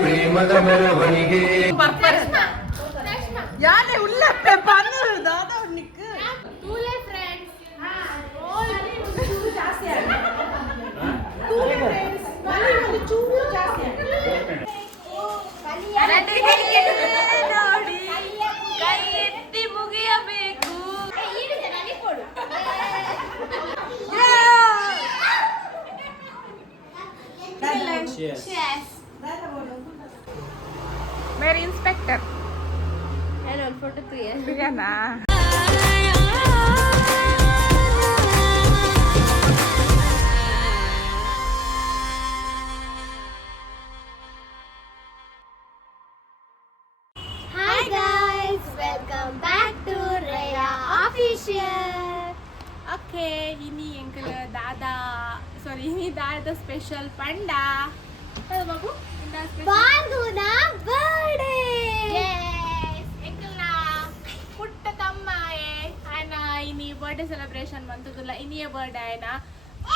ಪ್ರೇಮದ ಮೆರವಣಿಗೆ ಯಾನೆ ಉಲ್ಲಪ್ಪೆ ಪನ್ನು ದಾದ ನಿಕ್ಕು ತೂಲೆ ಫ್ರೆಂಡ್ಸ್ ಜಾಸ್ತಿ ಚೂರು ಜಾಸ್ತಿ ನೋಡಿ ಕೈ ಎತ್ತಿ ಮುಗಿಯಬೇಕು मेरे इंस्पेक्टर हेलो फोटो क्लियर है ना hi guys welcome back to Reya official okay ini yang ke dada sorry ini dada special panda halo babu ini special बारगुना birthday yes enkelna putta tammaye ana ini birthday celebration mantudula ini birthday aina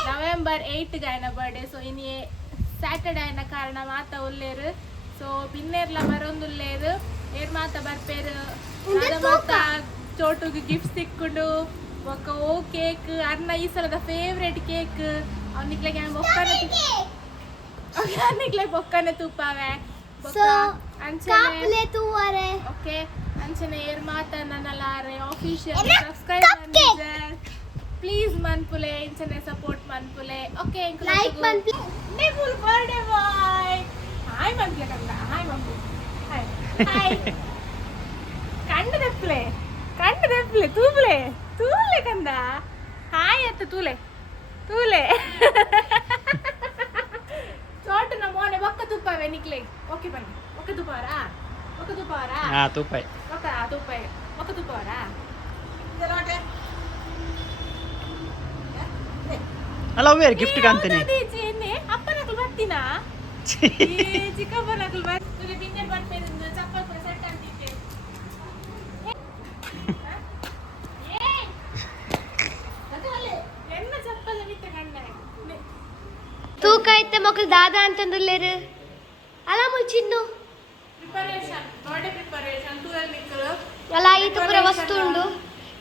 November 8 ga aina birthday so ini Saturday aina karana maata ulleru so pinnerla barondulleru er maata barperu nada maata chotuge gifts tikkudu oka o cake arna ee salada favorite cake avnikle gan bokkana avnikle bokkana tupave so कापले तू अरे okay अंचने एर माता ननलारे official subscribe मन्पुले please मन्पुले इंचने सपोर्ट मन्पुले ओके लाइक मन्पुले नेबुल बर्थडे बॉय हाय मन्पुले कंदा हाय मन्पु हाय हाय कंडदप्ले तूले कंदा हाय अत्त तूले चोट न मोने बक्क तुप्पवे निकले ओके बन्नी ओके तुपारा ಹಾ ತುಪ್ಪಾಯಿ ओके तुप्पाई ओके तुपारा जराटे ಅಲ್ಲ ಅವೇರ್ ಗಿಫ್ಟ್ ಕಾಂತೀನಿ ಚೇನೆ ಅಪ್ಪನಕಲ್ ಬರ್ತೀನಾ ಈ ಚಿಕ್ಕಪ್ಪನಕಲ್ ಬರ್ ತುಲೆ ಬಿಂದೆ ಬರ್ಪೇದು ಚಪ್ಪಲ್ ಕೂಡ ಸೆಟ್ ಅಂತಿದ್ದೆ ಎನ್ನ ಚಪ್ಪಲ್ ನಿತ್ತ ಕಣ್ಣೆ ತೂಕ ಐತೆ ಮಕ್ಕಳು ದಾದಾ ಅಂತಂದುಲ್ಲೇರು ಅಲ್ಲ ಮುಚ್ಚಿನ್ನು ಪ್ರಿಪರೇಷನ್ ಬರ್ಡೇ ಪ್ರಿಪರೇಷನ್ ಟೂಲ್ ನಿಕ್ಕಲು ಅಲ್ಲ ಈತ ಪೂರ ವಸ್ತು ಉಂಡು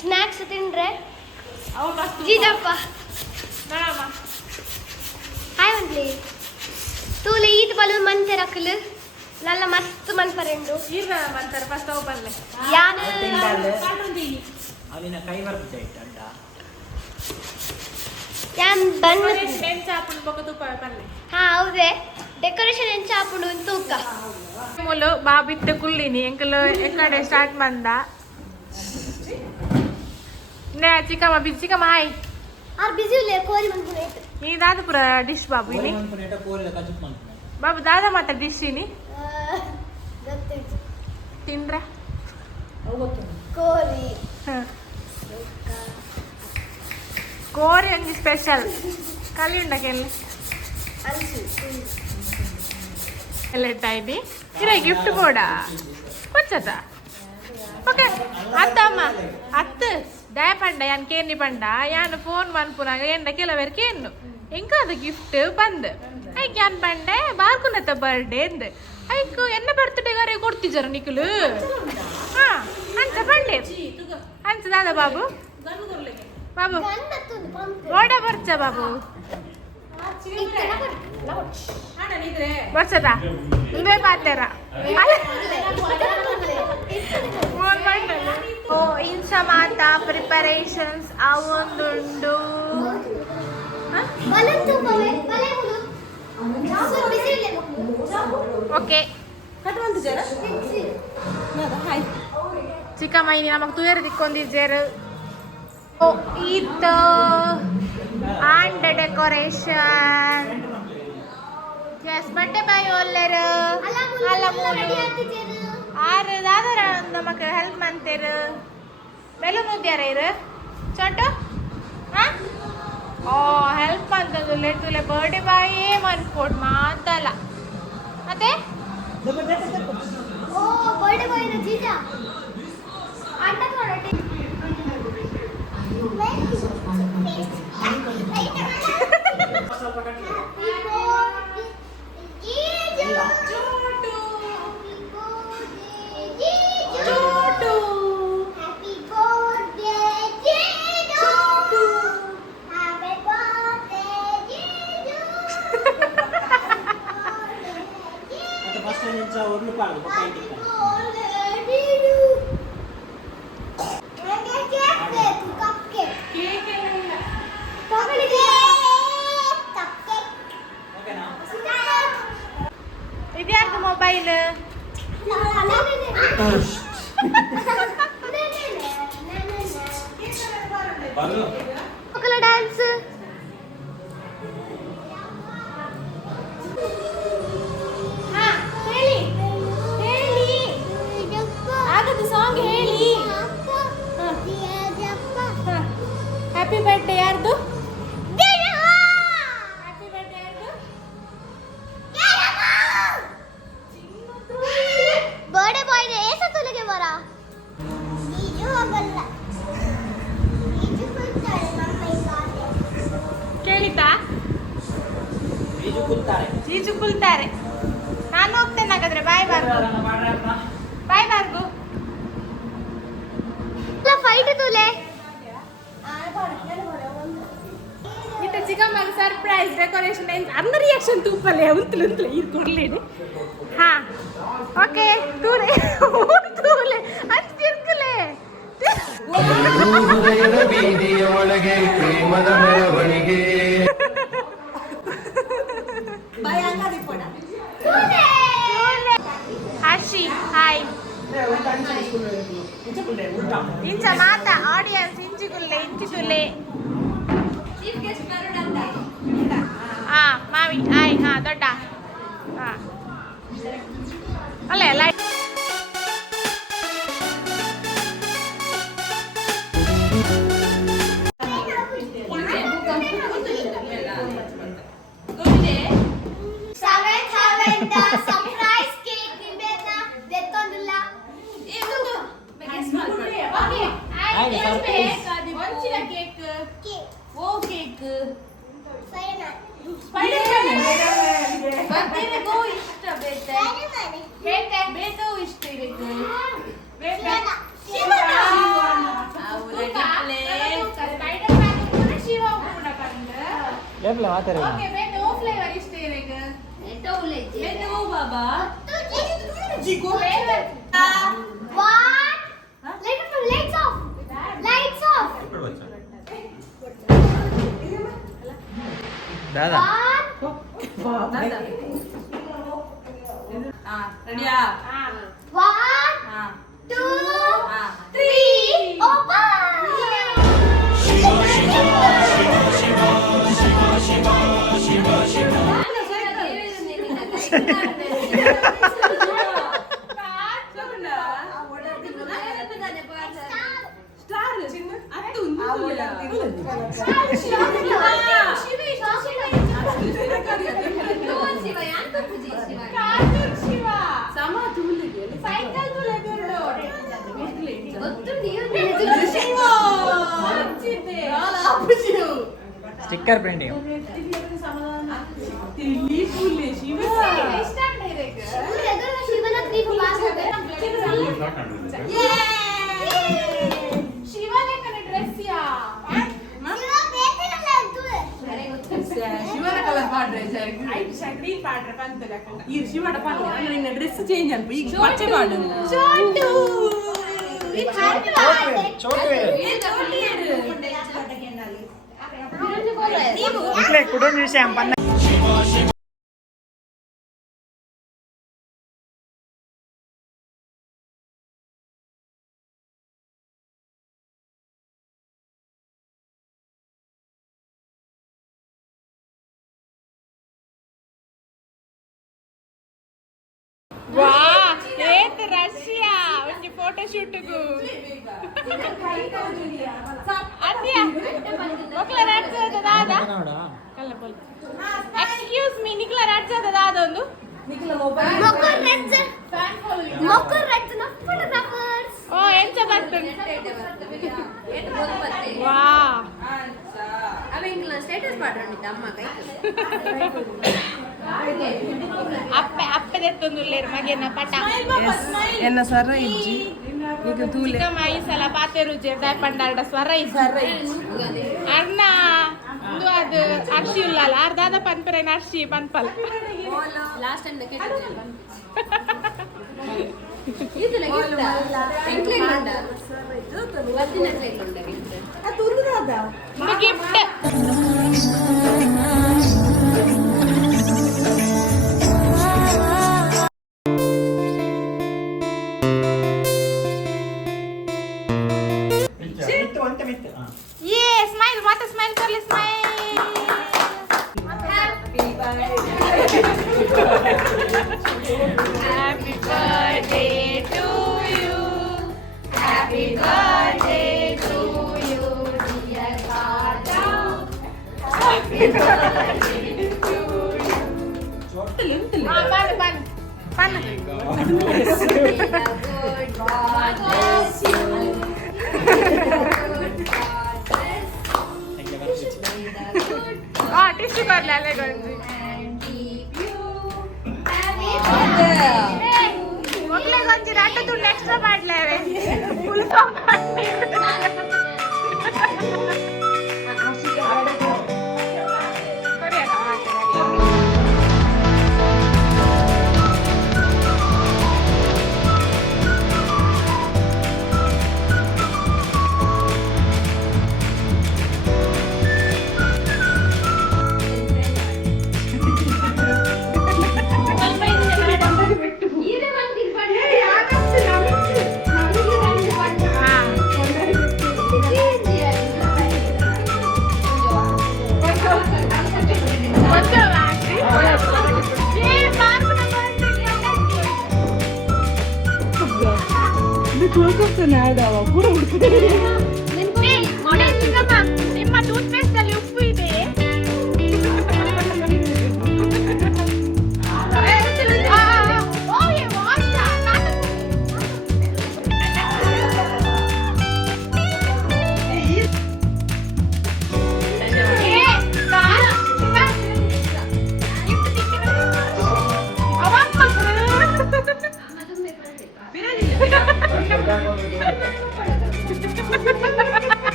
ಸ್ನಾಕ್ಸ್ ತಿಂಡ್ರೆ ಅವು ಮಸ್ತ್ ಜೀಜಪ್ಪ ನಾಮ ಹಾಯ್ ಒಂದ್ಲಿ ತೂಲೆ ಈತ ಬಲೂನ್ ಮಂತೆ ರಕ್ಕಲು ನಲ್ಲ ಮಸ್ತ್ ಮನ್ಪರೆಂಡು ಇರ್ರ ಮಂತರ ಫಸ್ಟ್ ಅವು ಬರಲೆ ಯಾನ ಕಾಟುಂದಿನಿ ಅವಿನ ಕೈ ಬರ್ತದೆ ಅಡ್ಡ ಯಾನ್ ಬಣ್ಣ ಎಂಚ ಹಾಕೊಂಡು ಬೊಕ್ಕ ತುಪ್ಪ ಬರಲೆ ಹಾ ಹೌದೇ ಡೆಕೋರೇಷನ್ ಎಂಚ ಹಾಪುಂಡು ತೂಕ ಮೂಲು ಬಾಬಿತ್ತೆ ಕುಲ್ಲಿನಿ ಎಂಕಲು ಎಕ್ಕಡೆ ಸ್ಟಾರ್ಟ್ ಮಂದ ನೇ ಚಿಕ್ಕಮ್ಮ ಹಾಯ್ ಆರ್ ಬಿಸಿ ಉಲ್ಲೆ ಕೋರಿ ಮನ್ಪುನೆ ಈ ದಾದ ಪುರ ಡಿಶ್ ಬಾಬು ಇನಿ ಬಾಬು ದಾದ ಮಾತ ಡಿಶ್ ಇನಿ ಗೊತ್ತಾಯ್ತು ತಿಂಡ್ರೆ ಕೋರಿ ಕೋರಿ ಅಂಗಿ ಸ್ಪೆಷಲ್ ಕಲಿ ಉಂಡಕ್ಕೆಲ್ಲ ಅಂಚು ಎಲ್ಲ ಇಟ್ಟಾಯ್ತಿ ಇರೇ ಗಿಫ್ಟ್ ಕೂಡ ಕೊಚ್ಚತ ಓಕೆ ಅತ್ತಮ್ಮ ಅತ್ತು ದಯ ಪಂಡ ಯಾನ್ ಕೇರ್ನಿ ಪಂಡ ಯಾನ್ ಫೋನ್ ಮನ್ಪುನಾಗ ಎಂದ ಕೆಲವೇರ್ ಕೇನ್ನು ಎಂಕ ಅದು ಗಿಫ್ಟ್ ಬಂದ್ ಐಕ್ ಯಾನ್ ಪಂಡೆ ಬಾರ್ಕುನತ್ತ ಬರ್ಡೇ ಅಂದ್ ಐಕ್ ಎನ್ನ ಬರ್ತ್ಡೇಗಾರೆ ಕೊಡ್ತಿಜರು ನಿಖಲು ಹಾ ಅಂಚ ಪಂಡೆ ಅಂಚ ದಾದ ಬಾಬು ಬಾಬು ಓಡ ಬರ್ಚ ಬಾಬು ಬರ್ಸದ ಇದೇ ಪಾತೆರ ಓ ಇಂಚ ಮಾತ ಪ್ರಿಪರೇಷನ್ಸ್ ಅವೊಂದುಂಡು ಓಕೆ ಚಿಕ್ಕಮ್ಮ ಇನಿ ನಮಗ್ ತುಯರ್ ದಿಕ್ಕೊಂದಿದ್ದೇರು ಓ ಈತ ಆಂಡ್ ಡೆಕೋರೇಷನ್ ಎಸ್ ಬಟ್ಟೆ ಬಾಯಿ ಒಲ್ಲೆರು ಅಲ್ಲ ಆರು ದಾದರ ನಮಕ್ ಹೆಲ್ಪ್ ಮಾಡ್ತೇರು ಬೆಲೂನ್ ಉದ್ಯಾರ ಇರು ಚೊಟ್ಟು ಓ ಹೆಲ್ಪ್ ಅಂತಂದು ಲೆಟ್ಟುಲೆ ಬರ್ಡೇ ಬಾಯೇ ಮನ್ಕೊಡ್ ಮಾತಲ್ಲ ಮತ್ತೆ ಓ ಬರ್ಡೇ ಬಾಯ್ ನ ಜೀಜಾ ಅಂಟ ಕೊಡಟಿ ಒರ್ಲು ಪಾಡು ಪಪ್ಪಾಯಿ ಟಿಕ್ಕ ಓಕೆನಾ ಇದ್ಯಾರ್ದು ಮೊಬೈಲ್ ಬಾರು ಮಕ್ಕಳ ಡ್ಯಾನ್ಸ್ ಹೇಳಿ ಹೇಳಿ ಆಗದು ಸಾಂಗ್ ಹೇಳಿ ಹ್ಯಾಪಿ ಬರ್ಡೇ ಯಾರ್ದು ಹ್ಯಾಪಿ ಬರ್ಡೇ ಯಾರ್ದು ಬರ್ಡೇ ಬಾಯ್ ಏಸ ತುಲಗೆ ಬರ ಈಜು ಹೋಗಲ್ಲ ಈಜು ಕೂತಾಳೆ ನಮ್ಮ ಕೇಳಿತಾ ಬೀಜು ಕೂತಾರೆ ಜೀಜು ಕುಲ್ತಾರೆ ನಾನು ಹೋಗ್ತೇನೆ ಹಾಗಾದ್ರೆ ಬಾಯ್ ಬಾರ್ಗು ಬಾಯ್ ಬಾರ್ಗು ಫೈಟ್ ತುಲೆ ಇತ್ತ ಚಿಕ್ಕಮ್ಮಗ ಸರ್ಪ್ರೈಸ್ ಡೆಕೋರೇಷನ್ ಅಂದ ರಿಯಾಕ್ಷನ್ ತೂಪಲೆ ಉಂತಲು ಉಂತಲೆ ಇರ್ಕೊಡ್ಲೇನೆ ಹಾ ಓಕೆ ತೂಲೆ ತೂಲೆ ಅಂತ ತಿರ್ಕಲೆ ಹೃದಯದ ಬೀದಿಯ ಒಳಗೆ ಪ್ರೇಮದ ಮೆರವಣಿಗೆ ಹರ್ಷಿ ಹಾಯ್ ಇಂಚ ಮಾತ ಆಡಿಯನ್ಸ್ ಇಂಚಿಗುಲ್ಲೆ ಇಂಚಿಗುಲ್ಲೆ ಹಾ ಮಾವಿ ಹಾಯ್ ಹಾ ದೊಡ್ಡ ಹಾ ಅಲ್ಲೇ ಲೈಟ್ ಸರ್ಪ್ರೈಸ್ ಕೇಕ್ ನಿಮ್ಮೆನ್ನ ದೆತ್ತೊಂದಿಲ್ಲ ಏಪ್ಲ ಮಾತಾಡಿ Lights off. Lights off. ದಾದಾ ರೆಡಿಯಾ 1, 2, 3. Open. ಸ್ಟಿಕ್ಕರ್ ಪ್ರಿಂಟಿಂಗ್ ಶಿವನ ಕ್ರೀಮ್ ಪಾಸ್ ಶಿವನ ಕಲರ್ ಪಾಡ್ರೆ ಗ್ರೀನ್ ಪಾಡ್ರೆ ಪಂತಲ ಈ ಶಿವನ ಪಾಡ್ರೆ ನಿನ್ನ ಡ್ರೆಸ್ ಚೇಂಜ್ ಅನ್ಪ ಈಗ ಪಚ್ಚೆ ಪಾಡು ಕುಡೋನ್ ವಿಷಯ ಪನ್ನ ವಾ ಏತ್ ರಷ್ಯಾ ಒಂಜಿ ಫೋಟೋ ಶೂಟ್ಗೂ ಅದ್ಯಾ ಒಕ್ಲ ರಾಡ್ಸದ ದಾದ ಕಲ್ಲ ಬೋಲ್ ಎಕ್ಸ್ಕ್ಯೂಸ್ ಮೀ ನಿಕ್ಲ ರಾಡ್ಸದ ದಾದ ಒಂದು Mocker Reds. Mocker Reds na photographers. ಓ ಎಂಚ ಬರ್ತುಂಡು ವಾ ಸ್ಟೇಟಸ್ ಮಾಡ್ರಂಡಿದ್ದ ಅಮ್ಮ ಕೈ ಅಪ್ಪೆ ಅಪ್ಪದೆತ್ತೊಂದುಲ್ಲೇರು ಮಗೆನ ಪಟ ಎನ್ನ ಸ್ವರ ಇಜ್ಜಿ ಈಗ ತೂಲೆ ಚಿಕ್ಕಮ್ಮ ಈ ಸಲ ಪಾತೆ ರುಚಿ ಪಂಡಾಡ ಸ್ವರ ಅರ್ಣ ಇಂದು ಅದು ಅರ್ಶಿ ಉಲ್ಲಲ್ಲ ಅರ್ಧಾದ ಪನ್ಪರೇನ ಅರ್ಶಿ ಪನ್ಪಲ್ ಲಾಸ್ಟ್ ಟೈಮ್ ये स्माइल माता स्माइल कर ले smile happy birthday to you happy birthday to you dear काका हैप्पी बर्थडे टू यू पान टिश्यू कर ले गंजी ಒಕ್ಲೆ ಗಂಜಿ ರಾಟ ತೂ ಎಕ್ಸ್ಟ್ರಾ ಮಾಡ್ಲೇವೆ ಫುಲ್ ಸಾಂಗ್ ನಿಮ್ಮ ಟೂತ್ ಪೇಸ್ಟ್ ಅಲ್ಲಿ ಉಪ್ಪು ಇದೆ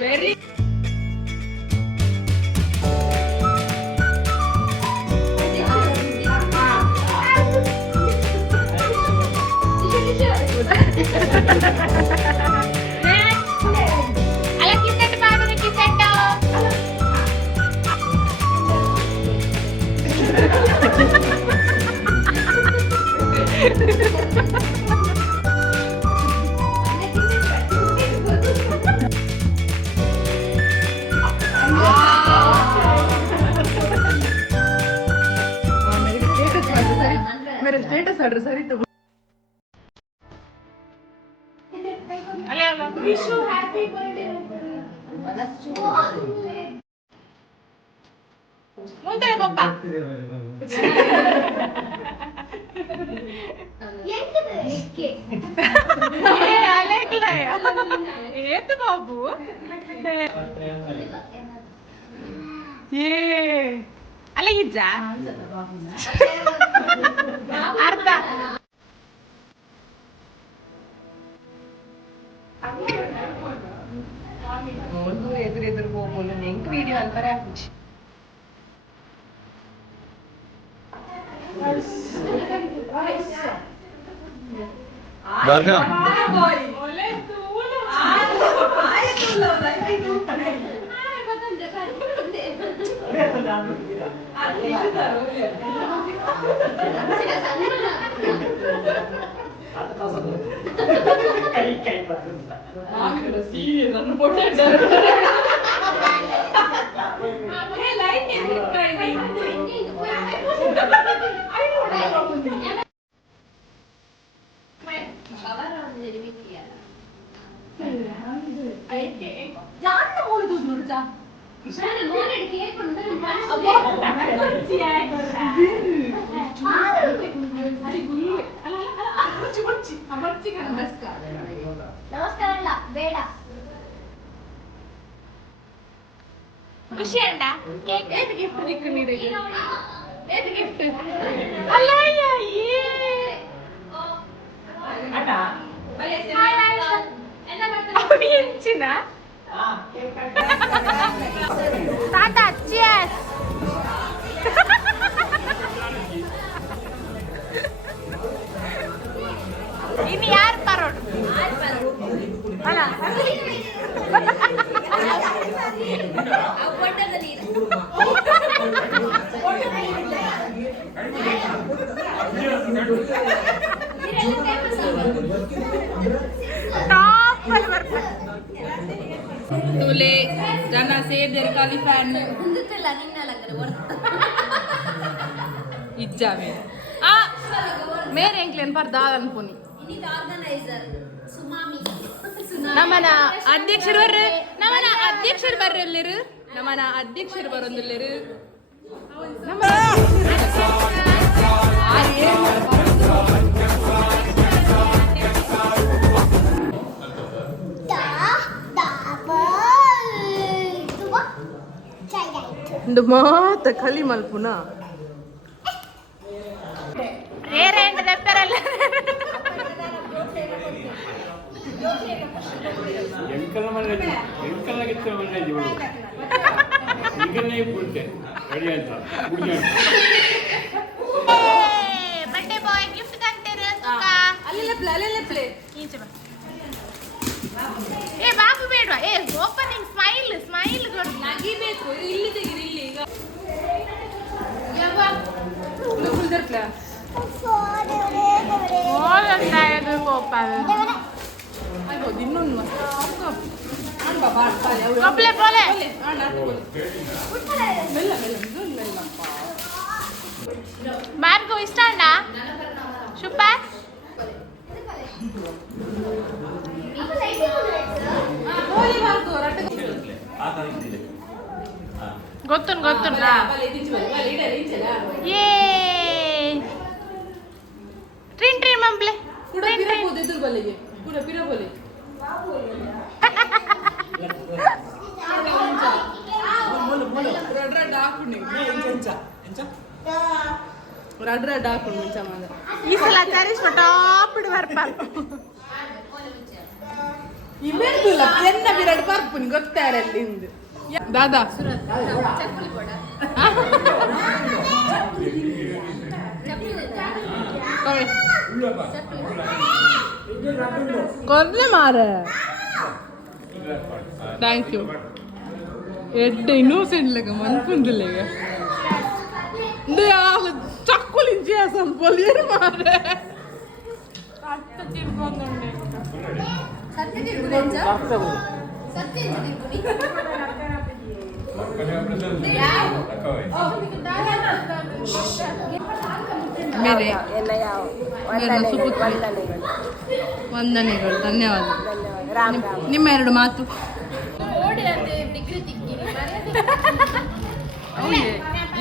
ವೆರಿ ಅಲ್ಲ ಕಿಸೆಟ್ ಮಾಡೋದು ಕಿಸೆಟ್ मेरा स्टेटस हट सरी तो ಅಲ್ಲ ಅಲ್ಲ ವಿಶು ಹ್ಯಾಪಿ ಬರ್ತ್ಡೇ ಮುಂದೆ ಪಪ್ಪ ಏತ್ ಬಾಬು ಏ ಅಲ್ಲ ಇಜ್ಜ ಅರ್ಧ ಎದುರು ಹೋಗ್ಬೋದು ನೆಂಕ್ ವಿಡಿಯೋ ಅಂತಾರೆ ಹಾಕಿ Welcome. ನಮಸ್ಕಾರ ಅಲ್ಲ ಬೇಡ ಖುಷಿ ಅಂಡ ಕೇಕ್ ಏತ್ ಗಿಫ್ಟ್ ದಿಕ್ಕುನಿದೆ ಏತ್ ಗಿಫ್ಟ್ ಅಲ್ಲ ಏ ಅಟ ಎಲ್ಲ ಮಾಡ್ತಾರೆ ಇಂಚಿನ ತಾತ ಚಿಯರ್ಸ್ ತುಲೆ ಜನ ಸೇರಿದರೆ ಖಾಲಿ ಫ್ಯಾನ್ ಇಜ್ಜಾವೆ ಮೇರೆ ಎಂಕ್ಲೇನ್ ಪರ್ದಾಲ್ ಅನ್ಪುನಿ ನಮ್ಮನ ಅಧ್ಯಕ್ಷರು ಬರ್ರೆ ನಮ್ಮನ ಅಧ್ಯಕ್ಷರು ಬರ್ರೆಲ್ಲರು ನಮ್ಮನ ಅಧ್ಯಕ್ಷರು ಬರೋದಿಲ್ಲರು ನಮ್ಮ ಮಾತ ಖಾಲಿ ಮಲ್ಪುನ ಏರೇಂಟ್ ದೆಪ್ಪರಲ್ಲ ಬಡ್ಡೆ ಬಾಯ್ ಗಿಫ್ಟ್ ತಂತೇರು ಅಲ್ಲೆಲ್ಲ ಪ್ಲೇ ಈಚೆ ಬಾ ಏ ಬಾಬು ಬೇಡವಾ ಏ ಓಪನಿಂಗ್ ಸ್ಮೈಲ್ ಸ್ಮೈಲ್ ಕೊಡು ನಗಿಬೇಕು ಇಲ್ಲಿ ತೆಗಿರಿ ಇಲ್ಲಿ ಈಗ ಫುಲ್ದರ್ ಪ್ಲೇ ಓಲಂತಾಯದು ಕೋಪಲ್ ಆಗೋದು ಇನ್ನೊಂದು ಕೊಪ್ಲೆ ಪೋಲೆ ಬಾರ್ಗೋ ಇಷ್ಟ ಅಣ್ಣ ಶುಪ್ಪ ಗೊತ್ತುನ್ ಗೊತ್ತುನ್ ಏ ಟ್ರಿನ್ ಟ್ರಿನ್ ಮಂಪ್ಲೆ ಟ್ರಿನ್ ಟ್ರಿನ್ ಎದುರು ಬಲೆಗೆ ಕೂಡ ಪಿರ ಬಲೆ ರಡ್ ಹಾಕೊಂಡು ಮುಂಚ ಮಾದ ಈ ಸಲ ತರಿಸ್ ಟಾಪ್ ಬರ್ಪಾರ್ ಇವೆಲ್ಲ ಎನ್ನ ಬಿರಡ್ ಬರ್ಪುನಿ ಗೊತ್ತಾರಲ್ಲಿ ಇಂದು ದಾದಾ ಕೊರ್ಲೆ ಮಾರ ಥ್ಯಾಂಕ್ ಯು ಎಡ್ಡ ಇನ್ನೋಸೆಂಟ್ ಲೆಕ್ಕ ಮನ್ಪುಂದಿಲ್ಲ ಚಕ್ಕುಲಿ ಸಂಪೋಲಿಯರು ಮಾರ ಮೇರೆ ವಂದನೆಗಳು ಧನ್ಯವಾದ ನಿಮ್ಮ ಎರಡು ಮಾತು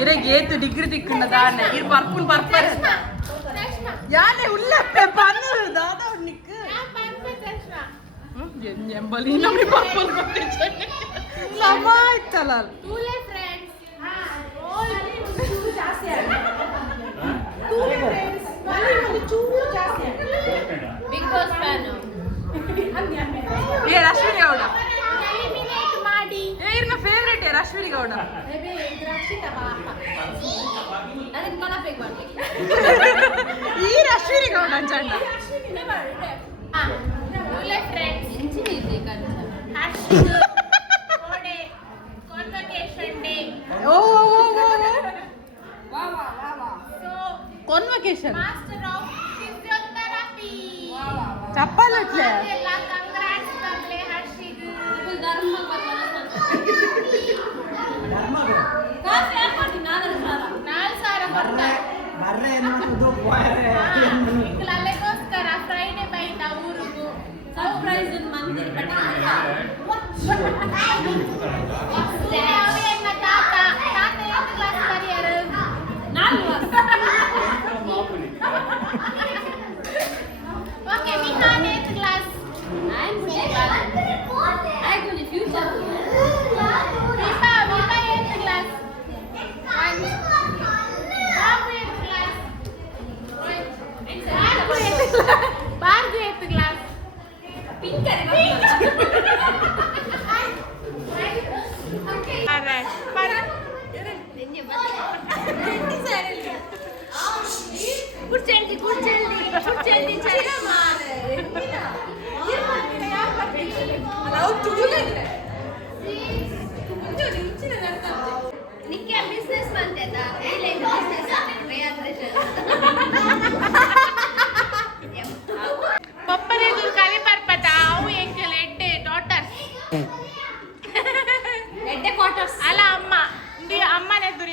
ಇರಗೇತು ಡಿಗ್ರಿ ತಿಕ್ಕಂಡ ದಾನೆ ಇರ್ ಬರ್ಪುನ್ ಬರ್ಪರ್ ಯಾನೆ ಉಲ್ಲಪ್ಪೆ ಪನ್ನು ದಾದ ನಿಕ್ ಎಂಬಲಿ ನಮ್ಮಿ ಬರ್ಪುನ್ ಗೊತ್ತಿಚ್ಚೆ ಸಮಾಯ್ತಲ್ಲ ಟೂಲೆ ಫ್ರೆಂಡ್ಸ್ ಬಿಗ್ ಬಾಸ್ ಫ್ಯಾನ್ ಏ ಅಶ್ವಿನಿ ಗೌಡ ಎಲಿಮಿನೇಟ್ ಮಾಡಿ ಏ ಇರ್ನ ಫೇವರೇಟ್ ಯಾರು ಅಶ್ವಿನಿ ಗೌಡ ಈ ಅಶ್ವಿನಿ ಗೌಡ ಅಂಚಣ್ಣ ಟೂಲೆ ಫ್ರೆಂಡ್ಸ್ ಕಾನ್ವೊಕೇಶನ್ ಡೇ ಓ ಕಾನ್ವೊಕೇಶನ್ ಮಾಸ್ಟರ್ ಆಫ್ ಫಿಸಿಯೋಥೆರಪಿ ಚಪ್ಪಲಟ್ಲೆ ಎಲ್ಲ ಕಂಗ್ರಾಟ್ಸ್ ಕಂಗ್ಲೆ ಹರ್ಷಿಗ್ ಧರ್ಮ ಕಾಫಿ ಹಾಕ್ಕೊಡ್ತೀನಿ 4,000 ಕೊಡ್ತಾರೆ ಅಲ್ಲೆಗೋಸ್ಕರ ಫ್ರೈಡೆ ಬೈತ ಊರಿಗೂ ಸರ್ಪ್ರೈಸ್ ಮಂದಿರ ತಾತ ತಾತ ಎಷ್ಟು ಕ್ಲಾಸ್ ಬರೆಯರು 4 ಓಕೆ ನಿಹಾನ್ ಎಷ್ಟು ಕ್ಲಾಸ್ ವಿಭಾ ಎಷ್ಟು ಕ್ಲಾಸ್ ಭಾರ್ಗು ಎಷ್ಟು ಕ್ಲಾಸ್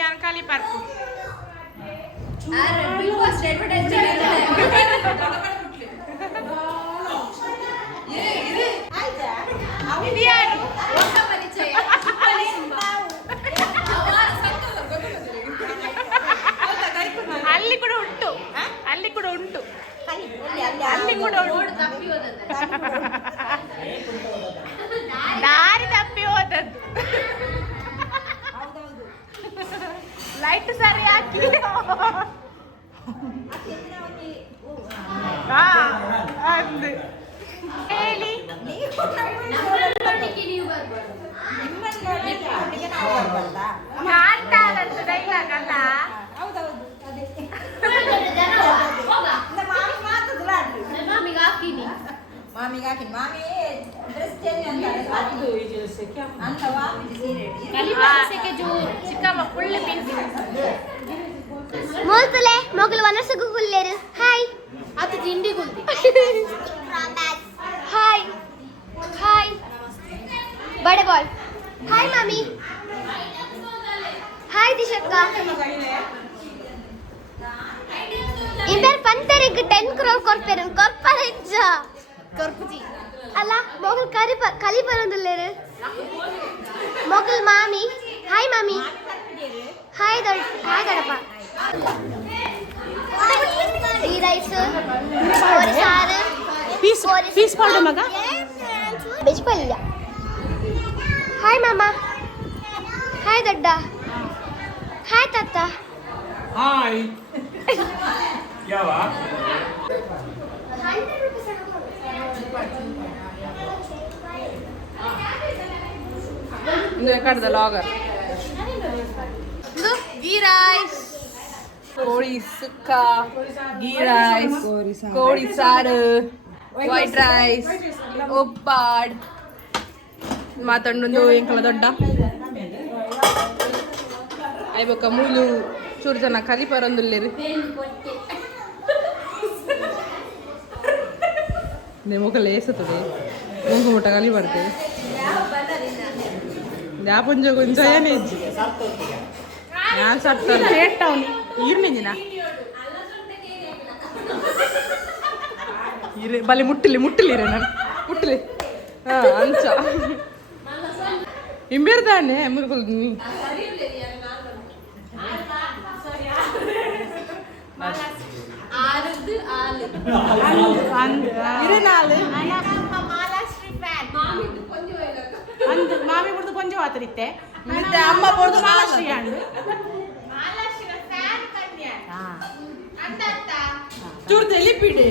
ಯಾನ್ ಕಲಿ ಪಾರ್ಕು ಇದು ಯಾರು ಅಲ್ಲಿ ಕೂಡ ಉಂಟು ಅಲ್ಲಿ ಕೂಡ ಉಂಟು ಅಲ್ಲಿ ಕೂಡ ಉಂಟು ದಾರಿ ತಪ್ಪಿ ಹೋದದ್ದು ಲೈಟ್ ಸರಿ ಹಾಕಿ ಅಂದು ಹೇಳಿ ಕಾಣ್ತಾರಂತ ಡೈಲಾಗ್ ಅಲ್ಲ ಮಾಮಿಗೆ ಹಾಕಿ ಮಾಮಿ ಡ್ರೆಸ್ ಚೇಂಜ್ ಅಂತ ಚಿಕ್ಕಮ್ಮ ಫುಲ್ ಪಿಂಕ್ ಮೂಲ್ಪುಲೆ ಮೊಗಲು ವನಸಗು ಹುಲ್ಲೇರು ಹಾಯ್ ಅದು ತಿಂಡಿ ಗುಲ್ದಿ ಹಾಯ್ ಹಾಯ್ ಬಡ ಬಾಯ್ ಹಾಯ್ ಮಾಮಿ ಹಾಯ್ ದಿಶಕ್ಕ ಇಂಬರ್ ಪಂತರಿಗೆ 10 crore ಕೊರ್ಪೆರನ್ ಕೊರ್ಪರೆಜ್ಜ ಕೊರ್ಪುಜಿ ಅಲ್ಲ ಮೊಗಲ್ ಕಲಿ ಬರೋದಿಲ್ಲೇರು ಮೊಗಲ್ ಮಾಮಿ ಹಾಯ್ ಮಾಮಿ ಹಾಯ್ ದೊಡ್ಡಪ್ಪ ಈ ರೈಸ್ ಕೋರಿ ಸಾರು ಪೀಸ್ ಪೌಡರ್ ಮಗ ವೆಜ್ ಪಲ್ಯ ಹಾಯ್ ಮಾಮ ಹಾಯ್ ದೊಡ್ಡ ಹಾಯ್ ತಾತ ಹಾಯ್ ಯಾವ ಕಡ್ದ ಲಾಗರ್ ಗೀ ರೈಸ್ ಕೋಳಿ ಸುಕ್ಕ ಗೀ ರೈಸ್ ಕೋಳಿ ಸಾರು ವೈಟ್ ರೈಸ್ ಒಪ್ಪಾಡ್ ಮಾತಂಡು ಎಂಕಲ ದೊಡ್ಡ ಐಬೊಕ್ಕ ಮೂಲು ಚೂರು ಜನ ಕಲಿಪರೊಂದುಲ್ಲೇರಿ ನೆಮೊಕಲ್ಲ ಏಸುತ್ತದೆ ಮೂಗು ಮುಟ್ಟ ಕಲಿ ಬರ್ತೇವೆ ಯಾಪುಂಜ ಕೊಂಚ ಏನೇಜ್ಜಿ ನಾನು ಸತ್ತಲ್ಲ ಏಟವನಿ ಈರ್ನಿಂಜಿನ ಇರೆ ಬಲೆ ಮುಟ್ಟಿಲಿ ನಾನು ಮುಟ್ಟಲಿ ಹಾ ಅಂಚ ಇಂಬೇರ್ದಾನೆ ಮುರುಗುಲ್ ಮಾಮಿ ಬಿಡ್ದು ಕೊಂಚ ಮಾತರಿತ್ತೆ ಅಮ್ಮ ಬಡ್ದು ಮಾಲಾಶ್ರೀ ಅಂಡು ಚೂರು ತೆಲಿಪಿಡೆ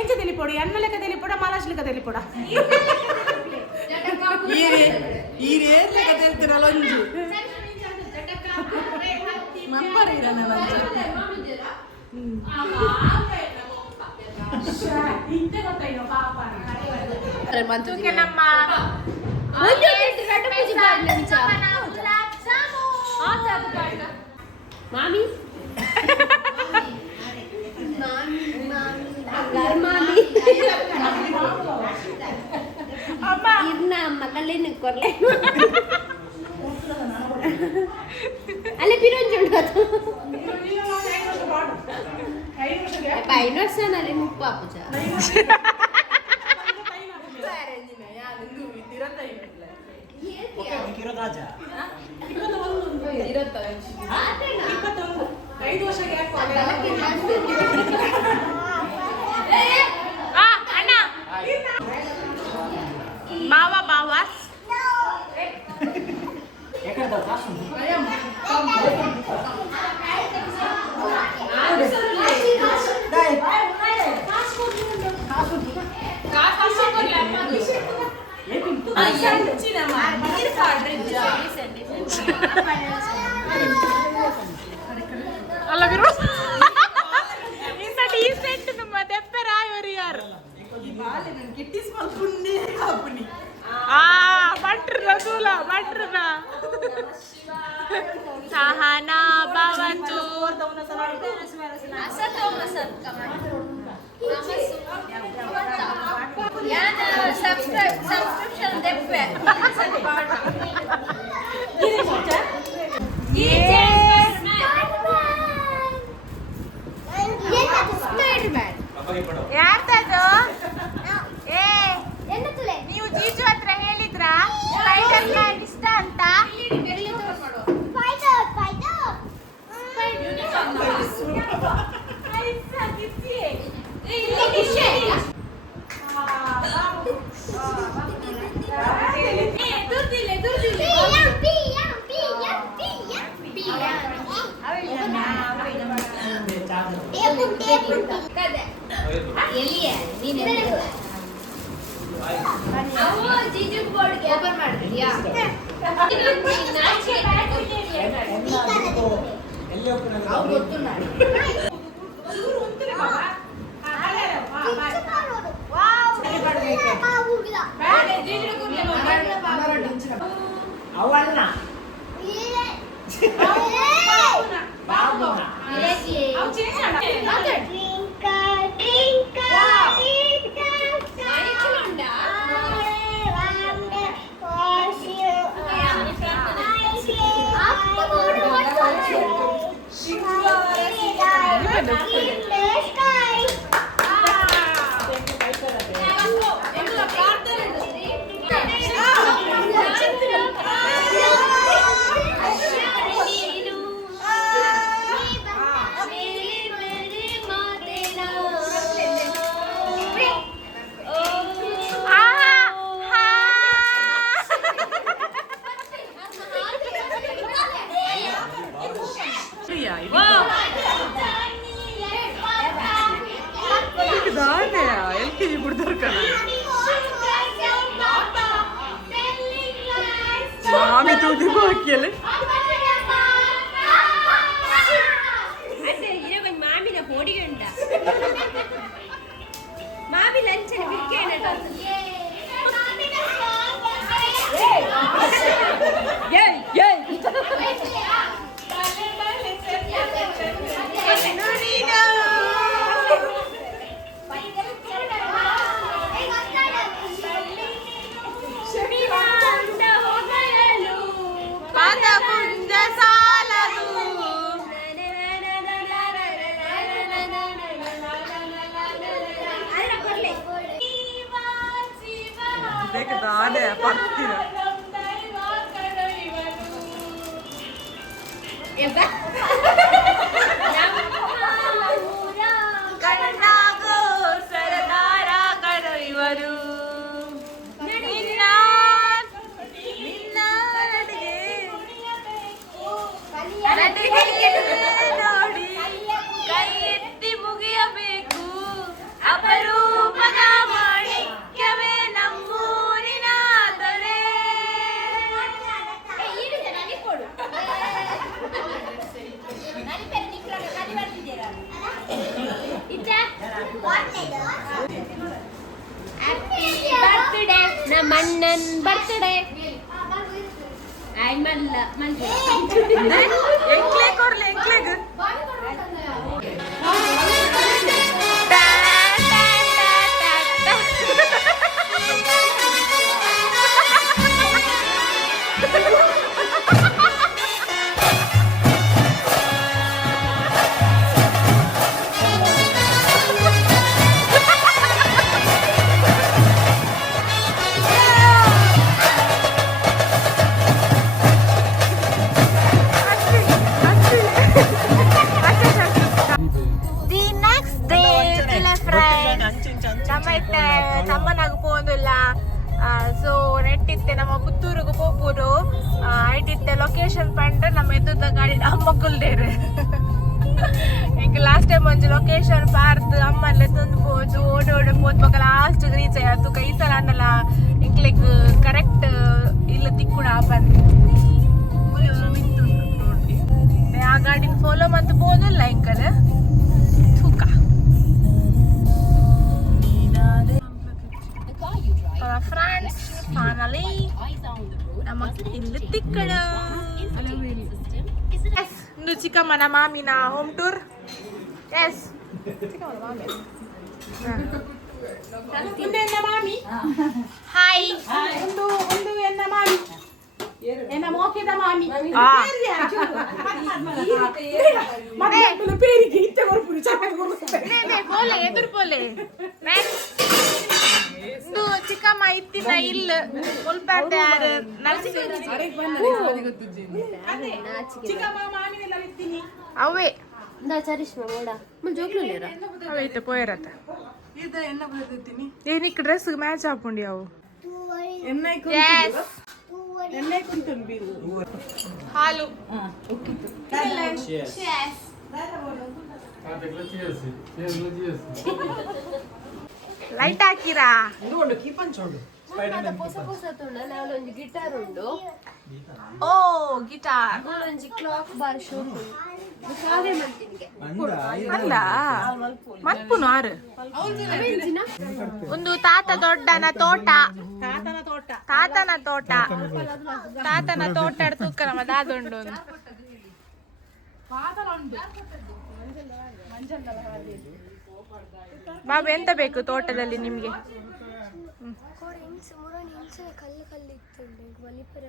ಎಂಚ తెలిపోడు ఎన్న లెక్క తెలిపోడా మాలాష్ లెక్క తెలిపోడా ಈರೇ ಲೆಕ್ಕ ತೆಲ್ತಿರಲ್ಲ ಒಂಜು ನಂಬರ್ ಇರ ఇంతే ಗೊತ್ತಾಯ್ತು ಪಾಪ ನಮ್ಮ ಮಾಮಿ ಅಮ್ಮ ಇರ್ನ ಮಕ್ಕಳೇನು ಕೊರ್ಲೆ ಅಲ್ಲೇ ಪಿರೋಂಜುಂಡು ಅದು 5 ವರ್ಷನಲ್ಲಿ ಮುಪ್ಪಾಪುಜ ಅಣ್ಣ ಮಾವ ಬಾವಾಸ್ ಅಲ್ಲ ಬಿರು ಇಂತ ಡೀಸೆಂಟ್ ನಮ್ಮ ದೆಪ್ಪರಾಯವರು ಯಾರು ಭಟ್ರ ತೂಲ ಭಟ್ರನ ಸಹನಾ ಭವಂತು ಸಬ್ಸ್ಕ್ರಿಪ್ಷನ್ ದೆಪ್ಪೆ ಎಲ್ಲಿಯೇ ನೀನು ಜಿಜು ಬೋರ್ಡ್ಗೆ ಓಪನ್ ಮಾಡ್ತೀಯಾ ಗೊತ್ತು ನಾನು ಅವನ್ನ LKG ಬಿಡ್ತಾರ ಕಣ ಮಾಮಿ ತೂದಿ ಹಾಕಿಯಲ್ಲ മാമിനെ പൊടികണ്ട മാമി ലഞ്ചിന് വിൽക്കേണ്ടോ ಅದೇ ಪರ್ತಿರ ಕಣ್ಣಾಗೋ ಸರದಾರ ಕಣೋ ಇವರು ನಿನ್ನ ನಡಿಗೆ ನೋಡಿ ಕೈ ಎತ್ತಿ ಮುಗಿಯಬೇಕು ಅಪರೂಪದ ಮಾಣಿಕ್ಯವೇ ನಮ್ಮೂರಿನ ದೊರೆ ಬರ್ತ್ಡೇ ನಮ್ಮ ಅಣ್ಣನ್ ಬರ್ತ್ಡೇ ಆಯ್ಮಲ್ಲ ಮಂಜು ಎಂಕ್ಲೇಗ್ ಕೊರ್ಲೆ ಎಂಕ್ಲೇಗ್ ತಮ್ಮನಾಗ ಪೋಂದಿಲ್ಲ ಸೊ ನೆಟ್ಟಿತ್ತೆ ನಮ್ಮ ಪುತ್ತೂರಿಗೆ ಪೋಪುರು ಐಟಿತ್ತೆ ಲೊಕೇಶನ್ ಪಂಡ್ರೆ ನಮ್ಮ ಎದ್ದ ಗಾಡಿ ಅಮ್ಮಕ್ಕಲ್ದೇರು ಈಗ ಲಾಸ್ಟ್ ಟೈಮ್ ಒಂದು ಲೊಕೇಶನ್ ಪಾರ್ದು ಅಮ್ಮಲ್ಲೇ ತಂದು ಪೋದು ಓಡಿ ಪೋದ್ಬೇಕು ಲಾಸ್ಟ್ ರೀಚ್ ಆಯ್ತು ಕೈ ಸಲ ಅನ್ನಲ್ಲ ಇಂಕ್ಲಿಕ್ ಕರೆಕ್ಟ್ ಇಲ್ಲ ತಿಕ್ಕುಡ ಬಂದು ಆ ಗಾಡಿನ ಫಾಲೋ ಮಂತ್ ಪೋದಿಲ್ಲ ಇಂಕಲ್ ತೂಕ ಫ್ರೆಂಡ್ಸ್ ಫೈನಲಿ ನಮಗೆ ಇಲ್ಲಿ ತಿಕ್ಕಡ ಎಸ್ ಇಂದು ಚಿಕ್ಕಮ್ಮನ ಮಾಮಿನ ಹೋಮ್ ಟೂರ್ ಎಸ್ ಮಾಮಿ ಹಾಯ್ ಒಂದು ಎನ್ನ ಮಾಮಿ ಎನ್ನ ಮೋಕೆದ ಮಾಮಿ ಪೇರಿಗೆ ಇತ್ತೆ ಕೊಡ್ಬಿಡಿ ಚೆನ್ನಾಗಿ ಪೋಲೆ ಎದುರು ಪೋಲೆ ಇಂದು ಚಿಕ್ಕಮ್ಮ ಇತ್ತಿನ ಇಲ್ಲ ಮುಲ್ಪಾಟೆ ಯಾರು ಚಿಕ್ಕಮ್ಮ ಮಾಮಿನೆಲ್ಲ ಇರ್ತೀನಿ ಅವೇ ನಾ ಚರಿಷ್ಮಾ ಮೋಡ ಮುಂಜೋಗ್ಲು ಲೇರ ಅವೇ ಇತ್ತು ಪೋಯರತ್ತ ಇದು ಎನ್ನ ಬರ್ತೈತೀನಿ ಏನಕ್ಕೆ ಡ್ರೆಸ್ ಮ್ಯಾಚ್ ಹಾಕೊಂಡಿ ಅವು ಎಣ್ಣೆ ಎಣ್ಣೆ ಕುಂತುಂಡು ಬೀರು ಹಾಲು Cheers. ಲೈಟ್ ಹಾಕಿರಾ എന്തുകൊണ്ട് കീപ്പഞ്ചോണ്ട് ಹೊಸ ಹೊಸ ತುಂಡ ನಾವೊಂದು ಗಿಟಾರ್ ಉಂಡು ಓ ಗಿಟಾರ್ ಒಂಜಿ ಕ್ಲಾಕ್ ಬಾರ್ ಶೋಪ್ ಕಾವ್ಯ ಮಾಡ್ತೀನಿ ಅಲ್ಲ ಮಲ್ಪುನು ಆರು ಒಂದು ತಾತ ದೊಡ್ಡನ ತೋಟ ತಾತನ ತೋಟ ತೂಕ ನಮ್ಮ ದಾದುಂಡು ಬಾಬು ಎಂತ ಬೇಕು ತೋಟದಲ್ಲಿ ನಿಮ್ಗೆ ಕಲ್ಲು ಕಲ್ಲು ಇತ್ತು ಬಲಿಪುರ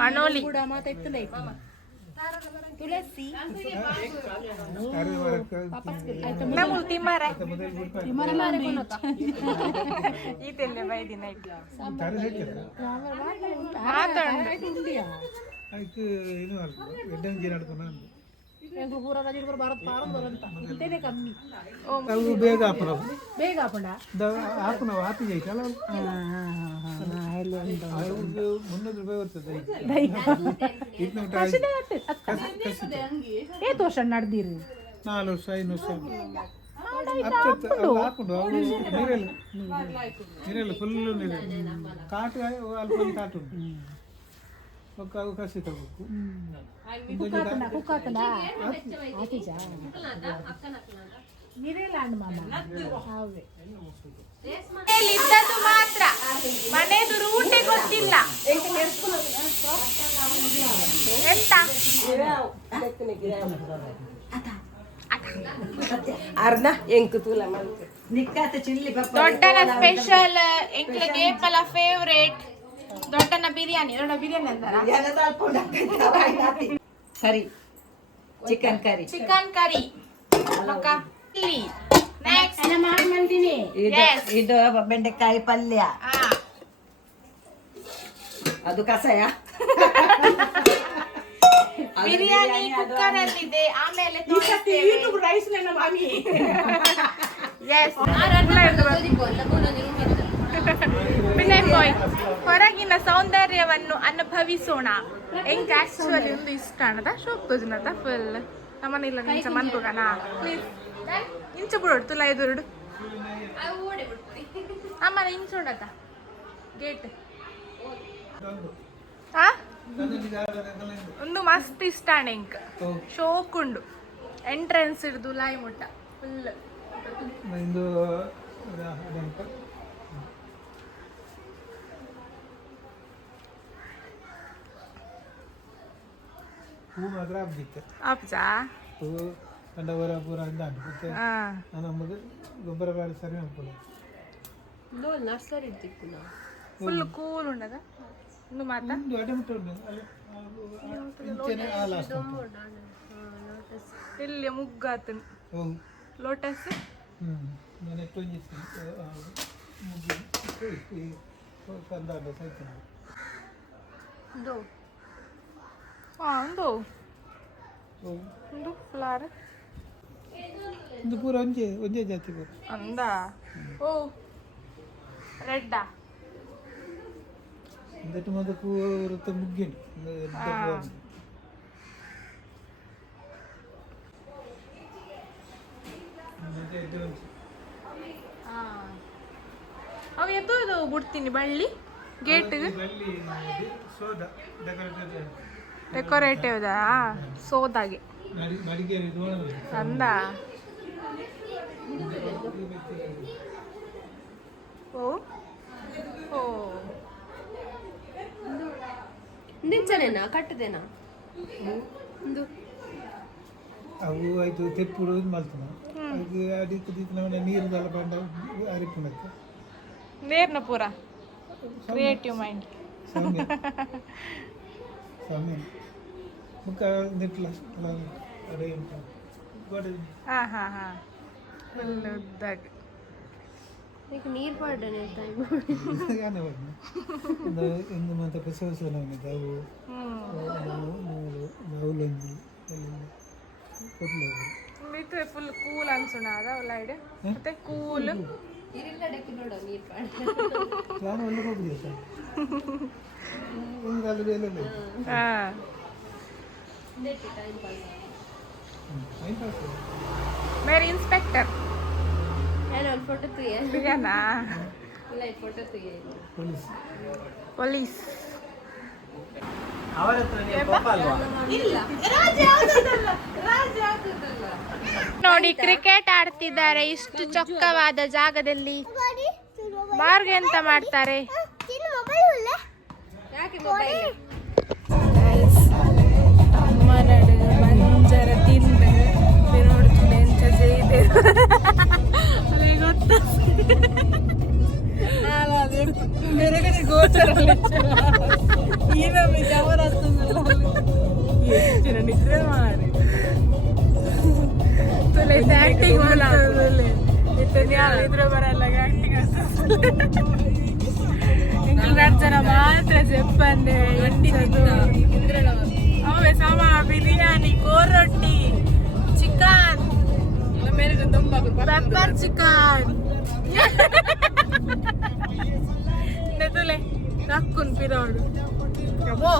మనోలి ನಮೂಲ್ ತಿಮ್ಮರೆ ಈತೆಲ್ಲೆ ಬೈದಿ ನೈಟ್ ಬೇಗ ಹಾಪಿ ಜೈತಲ್ಲ ₹300 ಬರ್ತದೆ 8 ವರ್ಷ ನಡೆದಿರಿ 4 ವರ್ಷ 5 ವರ್ಷ ಹಾಕೊಂಡು ಅವರು ನೀರೆಲ್ಲ ಫುಲ್ ನೀರು ಕಾಟು ಅಲ್ಪ ಕಾಟು ಅವು ಕಸಿ ತಗೋಬೇಕು ಇದ್ದದ್ದು ಮಾತ್ರ ಮನೆದು ರೂಟೇ ಗೊತ್ತಿಲ್ಲ ಎಂತ ಅರ್ಧ ಎಂಕು ತೂಲ ನಿಕ್ಕಾತ ಚಿಲ್ಲಿ ದೊಡ್ಡನ ಸ್ಪೆಷಲ್ ಎಂಕ್ಲೆ ಕೇಪಲ ಫೇವ್ರೇಟ್ ದೊಡ್ಡನ ಬಿರಿಯಾನಿ ಅಂತಾರ ಕರಿ ಚಿಕನ್ ಕರಿ ಇದು ಬೆಂಡೆಕಾಯಿ ಪಲ್ಯ ಅದು ಕಷಾಯ ಬಿರಿಯಾನಿ ಕುಕ್ಕರ್ ಅಲ್ಲಿದೆ ಆಮೇಲೆ ರೈಸ್ ನನ್ನ ಮಾಮಿ ಹೊರಗಿನ ಸೌಂದರ್ಯವನ್ನು ಅನುಭವಿಸೋಣ ಹೆಂಗ್ ಆಕ್ಚುಲಿ ಒಂದು ಇಷ್ಟ ಅನ್ನದ ಶೋಕ್ತೋಜನದ ಫುಲ್ ನಮ್ಮನಿಲ್ಲ ನಿಂಚ ಮನ್ಕೋಗಣ ಪ್ಲೀಸ್ ಇಂಚ ಬಿಡೋಡು ತುಲ ಎದುರುಡು ಅಮ್ಮನ ಇಂಚ ಉಂಡತ ಗೇಟ್ ಒಂದು ಮಸ್ತ್ ಇಷ್ಟ ಎಂಕ್ ಶೋಕುಂಡು ಎಂಟ್ರೆನ್ಸ್ ಹಿಡ್ದು ಲಾಯಿ ಮುಟ್ಟ ಫುಲ್ ಇದು ಹೂ ಮಾತ್ರ ಹಬ್ಬಿತ್ತು ಅಪ್ಜಾ ಹೂ ಕಂಡವರ ಪೂರ ಅಂದಾಂಡು ಮತ್ತೆ ನಮ್ಮದು ಗೊಬ್ಬರ ಬಾರಿ ಸರಿ ಅನ್ಕೊಳ್ಳಿ ನರ್ಸರಿ ಇದ್ದಿತ್ತು ನಾವು ಫುಲ್ ಕೂಲ್ ಉಂಡದ ಒಂದು ಮಾತ ಒಂದು ಅಟೆಂಪ್ಟ್ ಉಂಟು ಇಂಚೆನೆ ಆ ಲಾಸ್ಟ್ ಇಲ್ಲಿ ಮುಗ್ಗಾತು ಹೌದು ಲೋಟಸ್ ನಾನು ಎಷ್ಟೊಂದು ಕಂದಾಡ ಸೈತಂಡು ಒಂದು ಫ್ಲವರ್ ಇದು ಪೂರ ಒಂದೇ ಜಾತಿ ಪೂರ ಅಂದ ಓ ರೆಡ್ಡಾ എന്നിട്ട് മത പൂരത്തെ മുഗ്ഗിന് ಅವು ಎದ್ದು ಬಿಡ್ತೀನಿ ಬಳ್ಳಿ ಗೇಟ್ ಡೆಕೋರೇಟಿವ್ದಾ ಸೋದಾಗೆ ಅಂದ ಓ ಓ ನಿಂಚನೇನಾ ಕಟ್ಟದೇನಾ ಒಂದು ಅವು ಆಯ್ತು ತೆಪ್ಪುಡು ಮಲ್ತನ ಅದು ಅದಕ್ಕೆ ದಿಕ್ಕ ನೀರುದೆಲ್ಲ ಬಂಡ ಅರಿಪುಣಕ್ಕೆ ನೇರ್ನ ಪೂರ ಕ್ರಿಯೇಟಿವ್ ಮೈಂಡ್ ಸಮಯ ಸಮಯ ಮುಖ ನೆಟ್ಲ ಅದೇ ಗೋಡೆ ಹಾಂ ಫುಲ್ ಉದ್ದಾಗ ಈಗ ನೀರು ಪಾಡನೆ ಟೈಮ್ ಎಂದು ಮತ್ತೆ ಪ್ರಸವಸನವನಿದೆ ಅವು ನವಲಂಜಿ ಫುಲ್ ಕೂಲ್ ಅನ್ಸೋಣ ಅದ ಲೈಡ್ ಮತ್ತೆ ಕೂಲ್ ನಾನು ಒಂದು ಹೋಗುದಿಲ್ಲ ಸರ್ ಹಿಂಗಾದ್ರೆ ಎಲ್ಲೆಲ್ಲ ಹಾ ಮೇರೆ ಇನ್ಸ್ಪೆಕ್ಟರ್ ಪ್ರಿಯಾನಾ ಪೊಲೀಸ್ ಅವರ ಹತ್ರ ನೀವು ಪಾಪ ಅಲ್ವಾ ನೋಡಿ ಕ್ರಿಕೆಟ್ ಆಡ್ತಿದ್ದಾರೆ ಇಷ್ಟು ಚೊಕ್ಕವಾದ ಜಾಗದಲ್ಲಿ. ಬಾರ್ಗೆ ಎಂತ ಮಾಡ್ತಾರೆ? ಅಮ್ಮ ನಡು ಮಂಜರ ತಿಂದು ನೋಡ್ತೀನಿ ಎಂತ ചെയ്ത് ಗೊತ್ತ मेरे कधी गोचर ಈ ನಮಗೆ ಕವರ್ ಆಗ್ತದಲ್ಲ ಹೆಚ್ಚಿನ ನಿದ್ರೆ ಮಾಡಿ ತುಲೆ ಆಕ್ಟಿಂಗ್ ಮಾಡ್ತದಲ್ಲ ಇತನ ಇದ್ರ ಬರಲ್ಲ ಆಕ್ಟಿಂಗ್ ಇಂಗ್ಲಿಷ್ ಜನ ಮಾತ್ರ ಜಪ್ಪಂದೆ ಎಂಟಿದು ಅವೇ ಸಾಮ ಬಿರಿಯಾನಿ ಕೋರೊಟ್ಟಿ ಚಿಕನ್ ಪೆಪ್ಪರ್ ಚಿಕನ್ ನೆತುಲೆ ನಕ್ಕುನ್ ಪಿರೋಡು ಯಮ್ಮೋ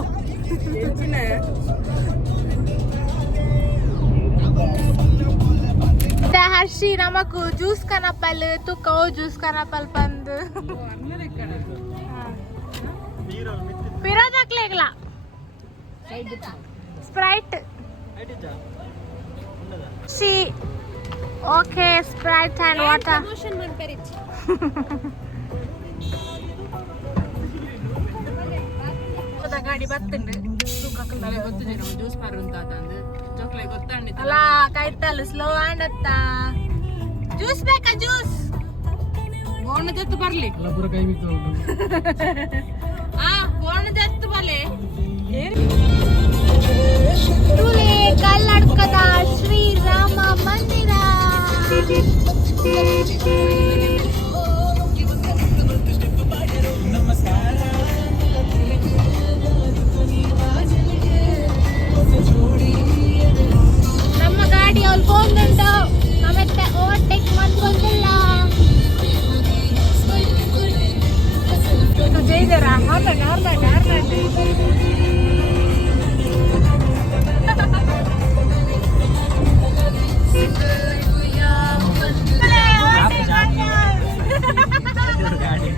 हर्षी नमक जूस कनपल तू कौ जूस कनपल पंद पिरोज हाक्लेगला स्प्राइट सी ओके स्प्राइट एंड वाटर ಗಾಡಿ ಬರ್ತಂಡು ತೂಕಕ್ಕಲ್ಲ ಗೊತ್ತಿದೆ ನಮ್ಮ ಜ್ಯೂಸ್ ಮಾರುಂತ ಅಂದು ಚೊಕ್ಲೆ ಗೊತ್ತಾಂಡಿತ್ತು ಅಲ್ಲ ಕೈತಲ್ಲ ಸ್ಲೋ ಆಂಡತ್ತ ಜ್ಯೂಸ್ ಬೇಕಾ ಜ್ಯೂಸ್ ಬೋಣ ಜತ್ತು ಬರ್ಲಿ ಅಲ್ಲ ಪೂರ ಕೈ ಬಿತ್ತು ಆ ಬೋಣ ಜತ್ತು ಬಲೆ ತುಲೆ ಕಲ್ಲಡ್ಕದ ಶ್ರೀರಾಮ ಮಂದಿರ ನಮ್ಮ ಗಾಡಿ ಅವ್ರು ಹೋಗುಂಟು ನಮ್ಮತ್ತೆ ಓವರ್ಟೇಕ್ ಮಾಡ್ಕೊಂತಿಲ್ಲ ಜೈದರ ಹಾರ್ಲಾಂಡ್ ಹಾರ್ಲಾಂಡ್ ಹಾರ್ಲಾಂಡ್ ಗಾಡಿ